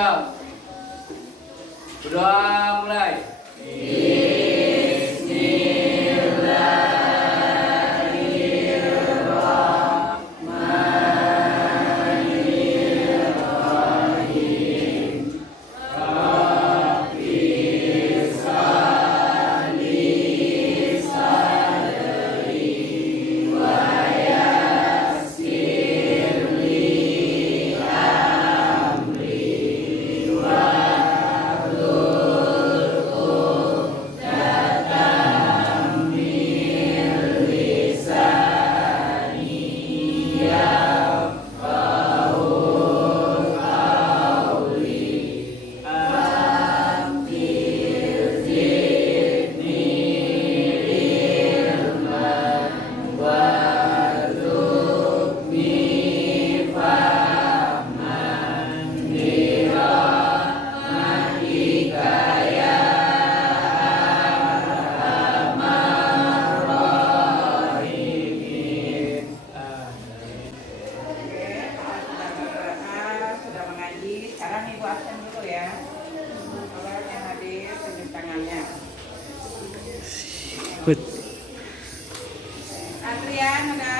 siap. Berdoa mulai. Sekarang Ibu absen dulu ya. Tolong yang hadir tunjuk tangannya. Adrian ada,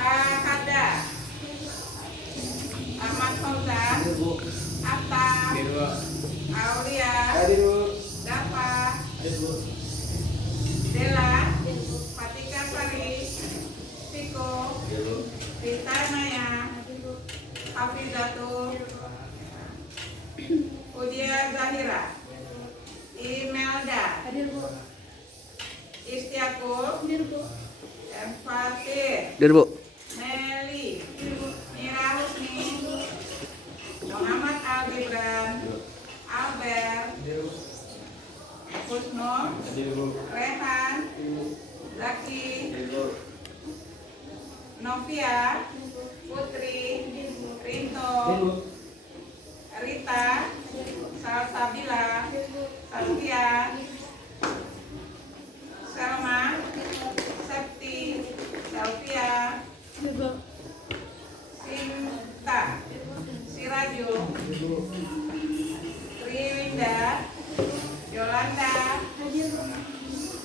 Ahada, Ahmad Fauzan, Atta, Aulia, Dafa, Dela, Fatika Sari, Tiko, Rita Naya, Hafizatul, Udia Zahira, Imelda, Istiakul, Fatir, Meli, Mira Husni, Muhammad Al Gibran, Albert, Kusno, Rehan, Zaki, Novia, Putri, Rinto, Rita, Salsabila, Saskia, Selma, Septi, Selvia, Sinta, Siraju, Triwinda, Yolanda,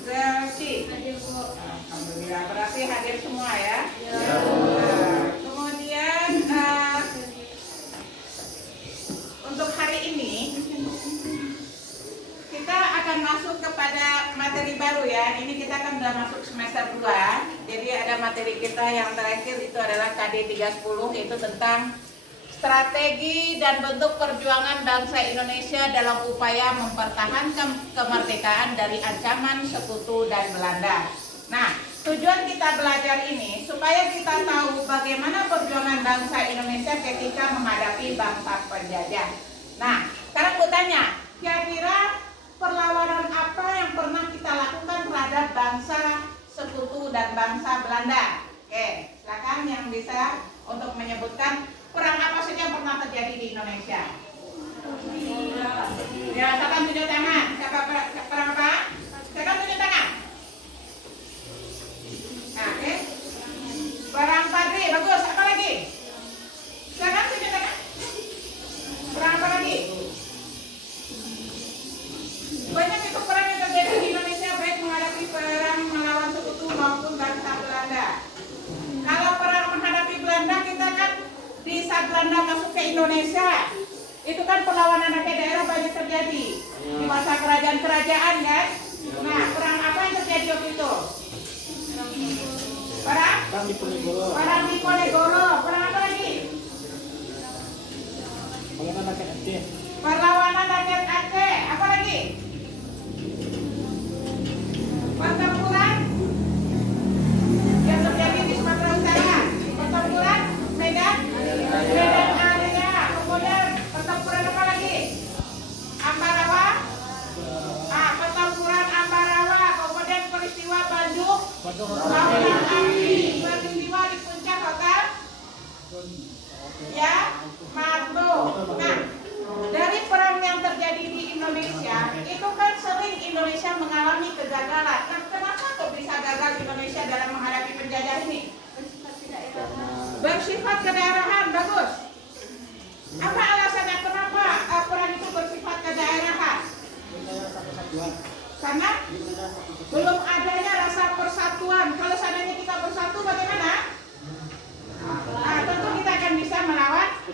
Zelsi. Alhamdulillah, berarti hadir semua ya. Kemudian untuk hari ini kita akan masuk kepada materi baru ya. Ini kita kan sudah masuk semester 2. Jadi ada materi kita yang terakhir itu adalah KD 310, yaitu tentang strategi dan bentuk perjuangan bangsa Indonesia dalam upaya mempertahankan kemerdekaan dari ancaman sekutu dan Belanda. Nah, tujuan kita belajar ini supaya kita tahu bagaimana perjuangan bangsa Indonesia ketika menghadapi bangsa penjajah. Nah, sekarang aku tanya, kira-kira perlawanan apa yang pernah kita lakukan terhadap bangsa sekutu dan bangsa Belanda? Oke, silakan yang bisa untuk menyebutkan perang apa saja yang pernah terjadi di Indonesia. Ya, silakan tunjuk tangan. Siapa perang apa? Silakan tunjuk tangan. Nah, oke. Perang Padri, bagus. Apa lagi? Silakan tunjuk tangan. Perang apa lagi? Banyak itu perang yang terjadi di Indonesia, baik menghadapi perang melawan sekutu maupun bangsa Belanda. Kalau perang menghadapi Belanda, kita kan di saat Belanda masuk ke Indonesia, itu kan perlawanan rakyat daerah banyak terjadi di masa kerajaan-kerajaan kan. Nah, perang apa yang terjadi waktu itu? Perang Diponegoro. Perang apa lagi? Perlawanan rakyat Aceh. Apa lagi? Pertempuran yang terjadi di Sumatera Utara. Pertempuran Medan Area. Kemudian pertempuran apa lagi? Ambarawa. Pertempuran Ambarawa. Kemudian peristiwa Bandung Lautan Api. Peristiwa di Puncak Hotel ya Mato. Nah, dari perang yang terjadi di Indonesia, itu kan sering Indonesia mengalami kegagalan. Nah, kenapa kok bisa gagal Indonesia dalam menghadapi penjajah ini? Bersifat kedaerahan, bagus. Apa alasannya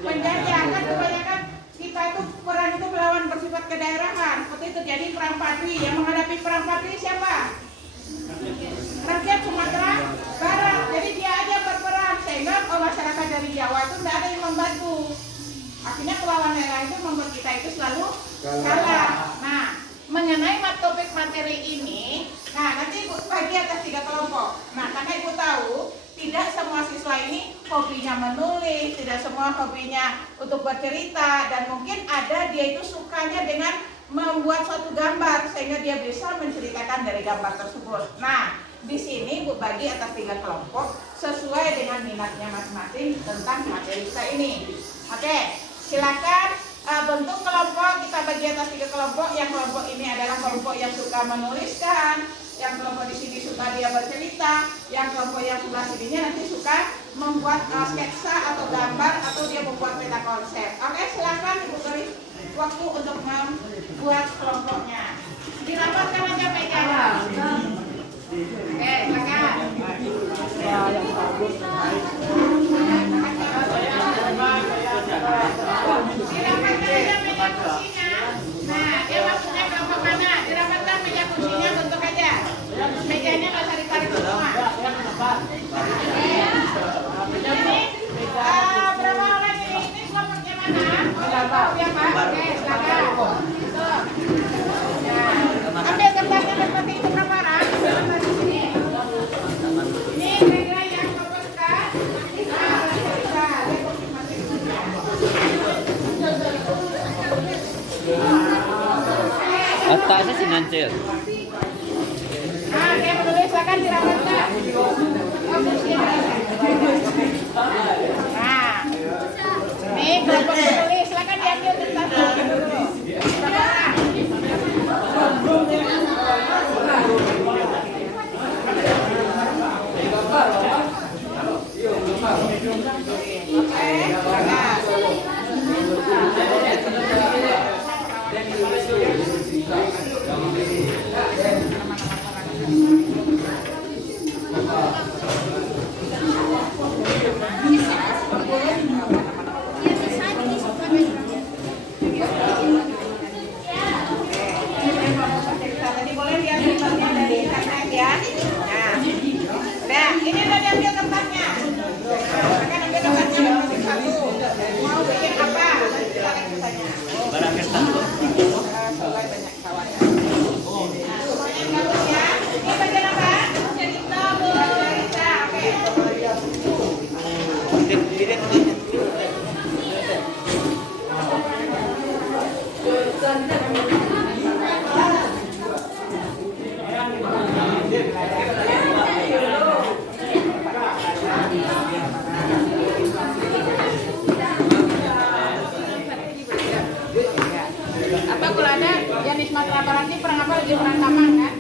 penjajah kan kebanyakan kita itu perang itu melawan bersifat kedaerahan seperti itu. Jadi perang Padri yang menghadapi perang Padri siapa? Rakyat Sumatera Barat. Jadi dia aja berperang sehingga masyarakat dari Jawa itu tidak ada yang membantu. Akhirnya perlawanan itu membuat kita itu selalu kalah. Nah, mengenai topik materi ini, nah nanti Ibu bagi atas 3 kelompok. Nah, karena Ibu tahu tidak semua siswa ini hobinya menulis, tidak semua hobinya untuk bercerita, dan mungkin ada dia itu sukanya dengan membuat suatu gambar sehingga dia bisa menceritakan dari gambar tersebut. Nah, di sini Bu bagi atas 3 kelompok sesuai dengan minatnya masing-masing tentang materi kita ini. Oke, silakan bentuk kelompok kita bagi atas 3 kelompok. Yang kelompok ini adalah kelompok yang suka menuliskan, yang kelompok di sini suka dia bercerita, yang kelompok yang sebelah sininya nanti suka membuat sketsa atau gambar atau dia membuat peta konsep. Oke, silakan Ibu beri waktu untuk membuat kelompoknya. Dirapatkan aja mejanya. Oke, silakan. Dirapatkan aja meja kursinya. Nah, dia maksudnya kelompok mana? Dirapatkan meja kursinya, bentuk aja. Mejanya nggak usah ditarik semua. Ini berapa orang ini? Ini kelompoknya mana? Tahu ya Pak? Oke, silakan. Ambil kertasnya seperti itu berapa orang? Di sini. Ini kira-kira yang Bapak suka. Atasnya si Nancel. Oke, menulis silakan dirapatkan. Nah, ini kelompok menulis silakan diambil kertasnya. Berapa orang? Tadi boleh diambil kertasnya dari internet ya. Nah, ini udah diambil kertasnya. Akan ambil kertasnya satu. Mau bikin apa? Nanti kita lihat kertasnya. Barang kertas. Banyak kawan. Nah, semuanya yang bagus ya. Ini bagian apa? Cerita, Bu. Cerita, oke. Apa kalau ada yang di Sumatera Barat ini perang apa lagi perang Kamang kan?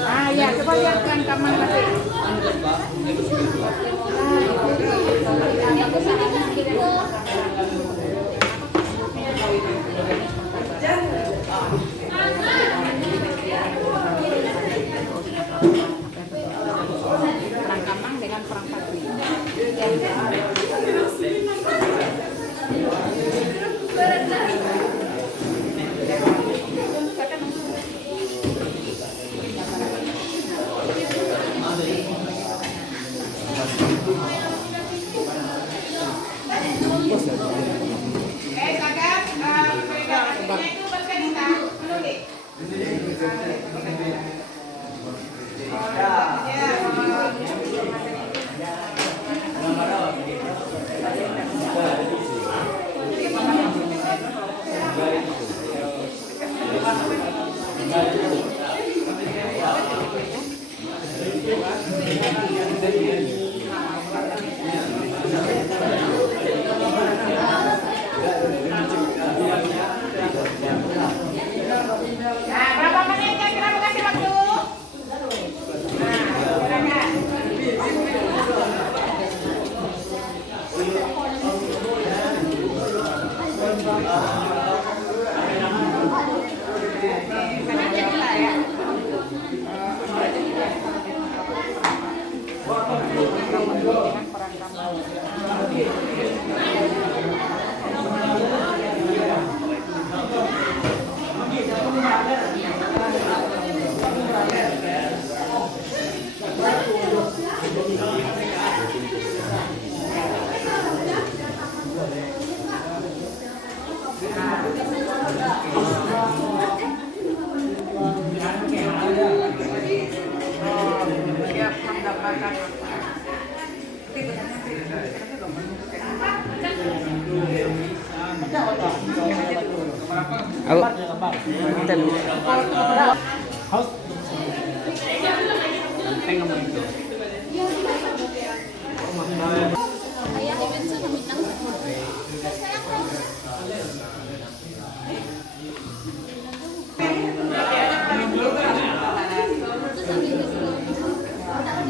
Ah ya, coba lihat perang Kamang tadi. Perang Kamang dengan perang Padri. Itu bercerita menulis. Aku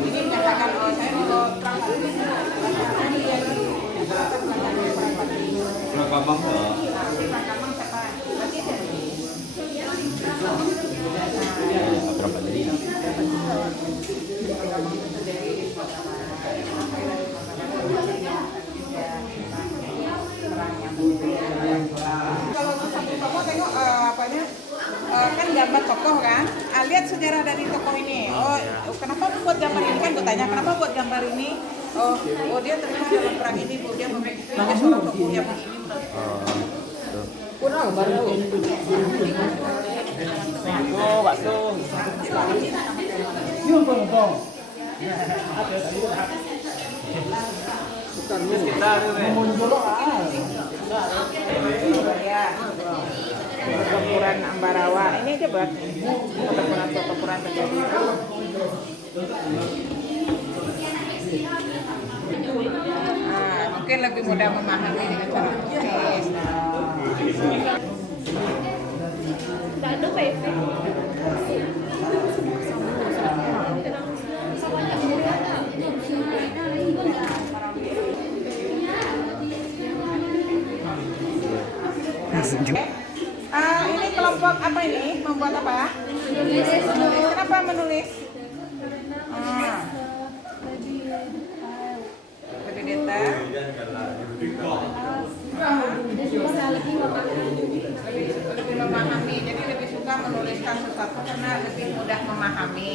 Ini menyatakan oh saya mau Rangkamang siapa? berapa jadi? Kalau satu tokoh tengok apanya kan gambar tokoh kan. Lihat sejarah dari tokoh ini. Oh, kenapa buat gambar ini kan? Gue tanya kenapa buat gambar ini? Oh dia terlibat dalam perang ini. Dia memiliki seorang tokoh yang begini. Kurang baru. Oh, bakso. Ya. Pertempuran Ambarawa. Ini aja buat pertempuran terjadi. Mungkin lebih mudah memahami dengan cara menulis. Nggak ada PV. Ini kelompok apa ini? Membuat apa? Menulis. Kenapa menulis? Lebih detail. Lebih memahami. Jadi lebih suka menuliskan sesuatu karena lebih mudah memahami.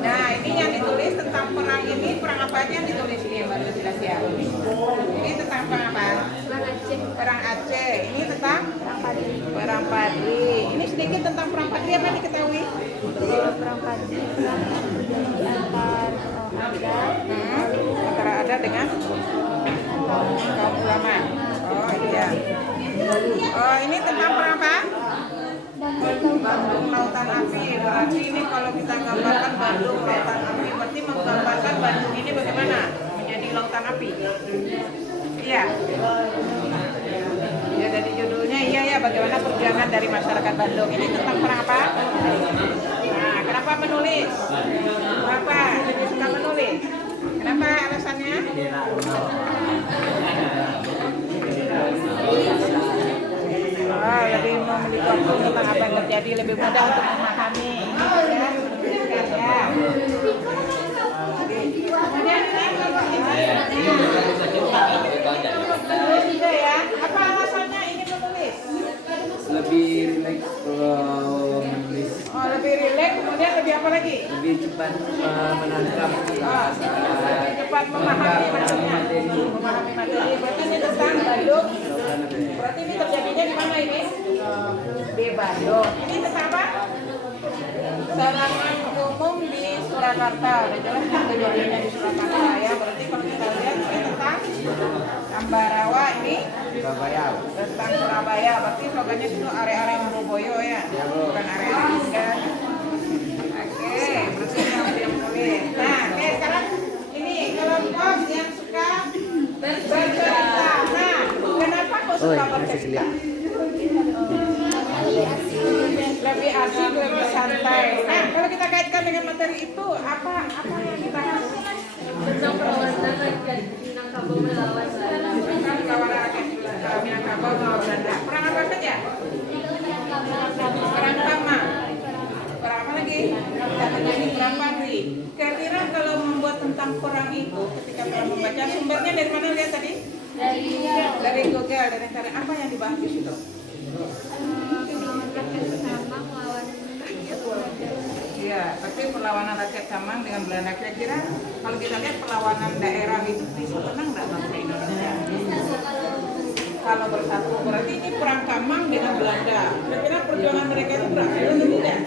Nah, ini yang ditulis tentang perang ini, perang apa aja yang ditulis ini Mbak jelas ya? Ini tentang perang apa? Perang Aceh. Ini tentang perang Padri. Ini sedikit tentang perang Padri apa yang diketahui? Perang Padri, perang yang terjadi Antara ada dengan kaum ulama. Oh iya. Oh ini tentang perang apa? Bandung Lautan Api. Berarti ini kalau kita gambarkan Bandung Lautan Api, berarti menggambarkan Bandung ini bagaimana menjadi lautan api. Iya. Ya dari judulnya iya ya bagaimana perjuangan dari masyarakat Bandung. Ini tentang perang apa? Nah, kenapa menulis? Kenapa lebih suka menulis? Kenapa alasannya? Oh, lebih memiliki waktu tentang apa yang terjadi, lebih mudah untuk memahami. Ya, ya. Kemudian ini juga ya. Apa alasannya ingin menulis? Lebih rileks kalau menulis. Oh, lebih rileks. Kemudian lebih apa lagi? Lebih cepat menangkap. Lebih cepat memahami maksudnya. Memahami materi. Berarti ini tentang Bandung. Berarti ini terjadinya di mana ini? Di Bandung. Ini tentang apa? Serangan umum di Surakarta. Udah jelas kan kejadiannya di Surakarta ya. Berarti kalau kita lihat ini tentang Ambarawa ini Surabaya. tentang Surabaya. Berarti slogannya itu area-area Muruboyo ya. Bukan area Lingga. Oke, berarti yang menulis. Nah, oke sekarang ini kelompok yang suka bercerita. Nah, kenapa kok suka bercerita? Lebih asik, lebih santai. Nah, kalau kita kaitkan dengan materi itu, apa yang kita tentang perlawanan Minangkabau melawan Belanda. Minangkabau melawan Belanda. Perang apa saja? Perang Tama. Perang apa lagi? Perang Padri. Kira-kira kalau membuat tentang perang itu, ketika kita membaca sumbernya dari mana lihat tadi? Dari Google, dari internet. Apa yang dibahas di situ? Iya, tapi perlawanan rakyat Samang dengan Belanda kira-kira kalau kita lihat perlawanan daerah itu bisa tenang nggak bangsa Indonesia? Kalau bersatu berarti ini perang Kamang dengan Belanda. Kira-kira perjuangan mereka itu berhasil atau tidak?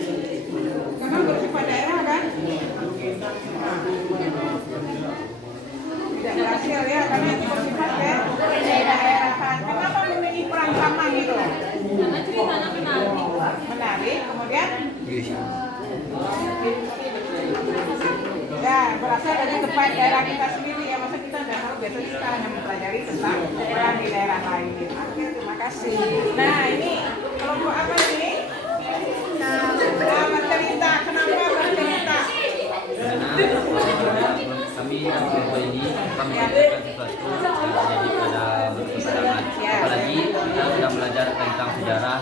Karena bersifat daerah kan? Nah, tidak berhasil ya karena itu bersifat ya. kedaerahan. Kenapa memilih perang Kamang itu? Karena ceritanya menarik. Menarik. Kemudian ya berasal dari tempat daerah kita sendiri ya, masa kita nggak tahu, biasanya kita hanya mempelajari tentang perang di daerah lain. Oke, terima kasih. Nah ini kelompok apa ini? Nah, bercerita. Kenapa bercerita? Karena kami kelompok ini kami mengajarkan sesuatu yang terjadi pada peperangan. Apalagi kita sudah belajar tentang sejarah,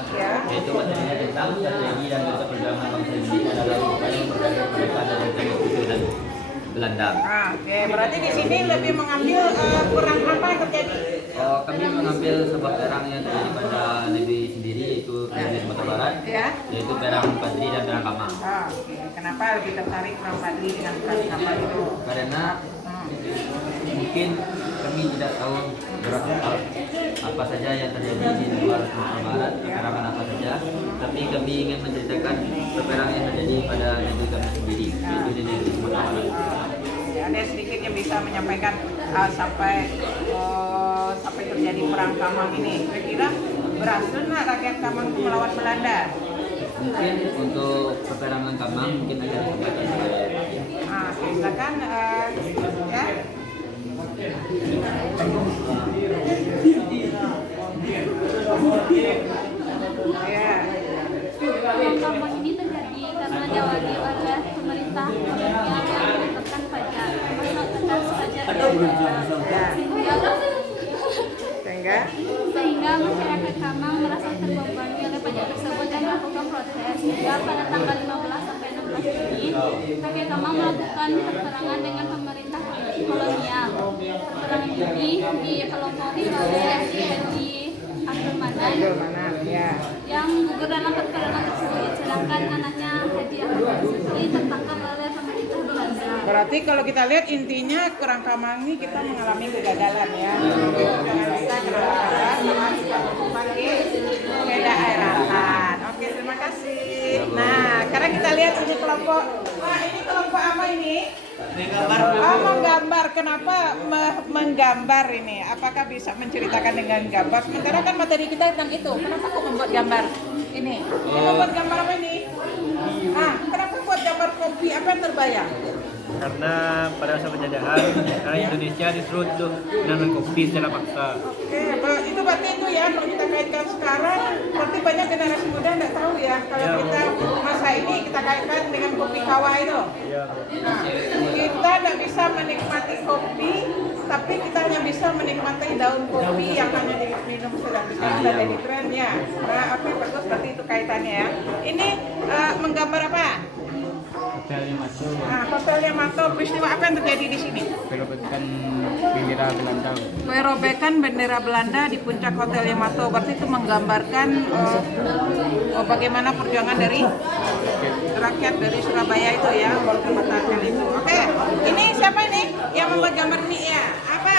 yaitu materinya tentang strategi dan juga perjuangan bangsa Indonesia dalam upaya mempertahankan kemerdekaan dari Jepang dan Belanda. Oke, berarti di sini lebih mengambil perang apa yang terjadi? Kami mengambil sebuah perang yang terjadi pada negeri sendiri, yaitu negeri Sumatera Barat, Ya. yaitu perang Padri dan perang Kamang. Oke, kenapa lebih tertarik perang Padri dengan perang Kamang itu? Karena mungkin kami tidak tahu apa saja yang terjadi di luar Sumatera Barat, peperangan apa saja, tapi kami ingin menceritakan peperangan yang terjadi pada negeri kami sendiri, yaitu di negeri Sumatera Barat. Ya, ada sedikit yang bisa menyampaikan sampai terjadi perang Kamang ini. Kira-kira berhasil nggak rakyat Kamang itu melawan Belanda? Mungkin untuk peperangan Kamang mungkin akan disampaikan oleh Silakan ya. Ya. Perang Kamang ini terjadi karena diawali oleh pemerintah yang menetapkan pajak, termasuk tegas pajak sehingga masyarakat Kamang merasa terbebani oleh pajak tersebut dan melakukan protes. Hingga pada tanggal 15 sampai 16 Juni, rakyat Kamang melakukan peperangan dengan pemerintah kolonial. Peperangan ini dipelopori oleh Haji Abdul Manan yang gugur dalam peperangan tersebut, sedangkan anaknya Haji Ahmad Basri tertangkap oleh pemerintah Belanda. Berarti kalau kita lihat intinya perang Kamang ini kita mengalami kegagalan ya. Kita kegagalan sama kita berpakai kedaerahan. Oke, terima kasih. Nah, sekarang kita lihat ini kelompok. Nah, ini kelompok apa ini? Menggambar. Kenapa menggambar ini? Apakah bisa menceritakan dengan gambar? Sementara kan materi kita tentang itu. Kenapa kok membuat gambar ini? Membuat gambar apa ini? Kenapa buat gambar kopi? Apa yang terbayang? Karena pada masa penjajahan, karena Indonesia disuruh untuk menanam kopi secara paksa. Oke, itu berarti itu ya, kalau kita kaitkan sekarang, berarti banyak generasi muda nggak tahu ya, kalau kita masa ini kita kaitkan dengan kopi kawah itu. Nah, kita nggak bisa menikmati kopi, tapi kita hanya bisa menikmati daun kopi yang hanya diminum sedang. Sekarang sudah jadi tren ya. Nah, oke, bagus, berarti itu kaitannya ya. Ini menggambar apa? Hotel Yamato, Hotel Yamato, peristiwa apa yang terjadi di sini? perobekan bendera Belanda. Perobekan bendera Belanda di puncak Hotel Yamato, berarti itu menggambarkan bagaimana perjuangan dari rakyat dari Surabaya itu ya, mempertahankan itu. Oke, ini siapa ini yang membuat gambar ini ya? Apa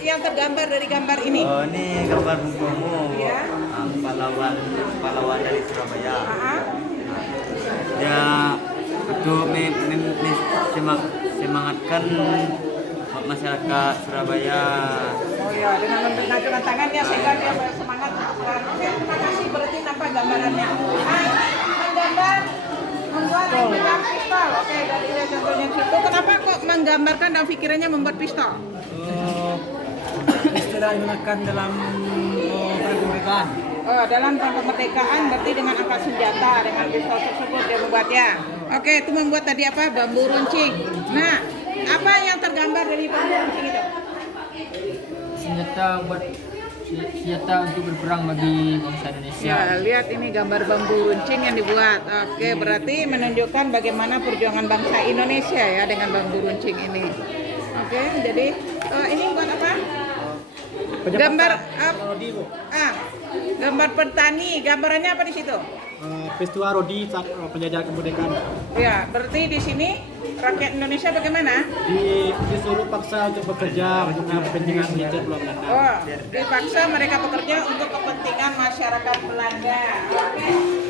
yang tergambar dari gambar ini? Oh, ini gambar Bung Tomo, Ya. pahlawan dari Surabaya. Ya. Dia untuk semangatkan masyarakat Surabaya. Oh ya, dengan menggunakan tangannya sehingga dia bersemangat. Oke, terima kasih. Berarti nampak gambarannya. Ini menggambar membuat pistol. Oke, dari contohnya situ. Kenapa kok menggambarkan dan pikirannya membuat pistol? Istilah digunakan dalam kemerdekaan. Dalam perang kemerdekaan berarti dengan angkat senjata dengan pistol tersebut dia membuatnya. Oke, itu membuat tadi apa? Bambu runcing. Nah, apa yang tergambar dari bambu runcing itu? Senjata untuk berperang bagi bangsa Indonesia. Ya, lihat ini gambar bambu runcing yang dibuat. Oke, berarti menunjukkan bagaimana perjuangan bangsa Indonesia ya dengan bambu runcing ini. Oke, jadi ini buat apa? Gambar gambar petani. Gambarannya apa di situ? Peristiwa Rodi saat penjajahan kemerdekaan. Ya, berarti di sini rakyat Indonesia bagaimana? Disuruh paksa untuk bekerja untuk kepentingan militer Belanda. Oh, dipaksa mereka bekerja untuk kepentingan masyarakat Belanda. Oke,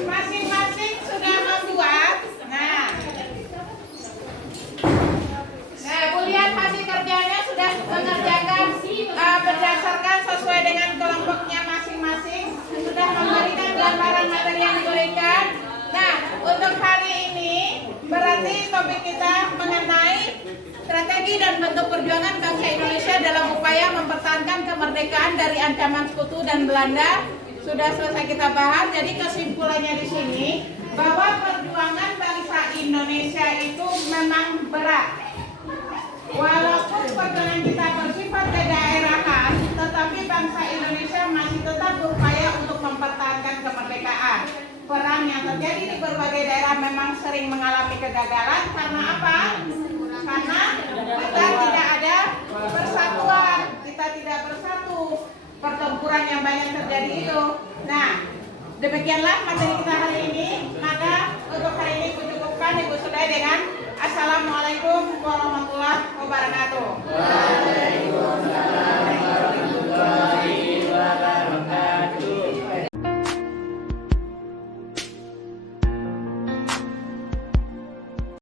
masing-masing sudah membuat. Nah, Bu lihat hasil kerjanya sudah mengerjakan berdasarkan sesuai dengan kelompoknya masing-masing, sudah memberikan gambaran materi yang diberikan. Nah, untuk hari ini berarti topik kita mengenai strategi dan bentuk perjuangan bangsa Indonesia dalam upaya mempertahankan kemerdekaan dari ancaman sekutu dan Belanda. Sudah selesai kita bahas. Jadi kesimpulannya di sini bahwa perjuangan bangsa Indonesia itu memang berat. Walaupun perjuangan kita bersifat kedaerahan, tetapi bangsa Indonesia masih tetap berupaya untuk mempertahankan kemerdekaan. Perang yang terjadi di berbagai daerah memang sering mengalami kegagalan. Karena apa? Karena kita tidak ada persatuan, kita tidak bersatu. Pertempuran yang banyak terjadi itu. Nah, demikianlah materi kita hari ini. Maka untuk hari ini cukupkan Ibu Sudai dengan Assalamualaikum warahmatullahi wabarakatuh.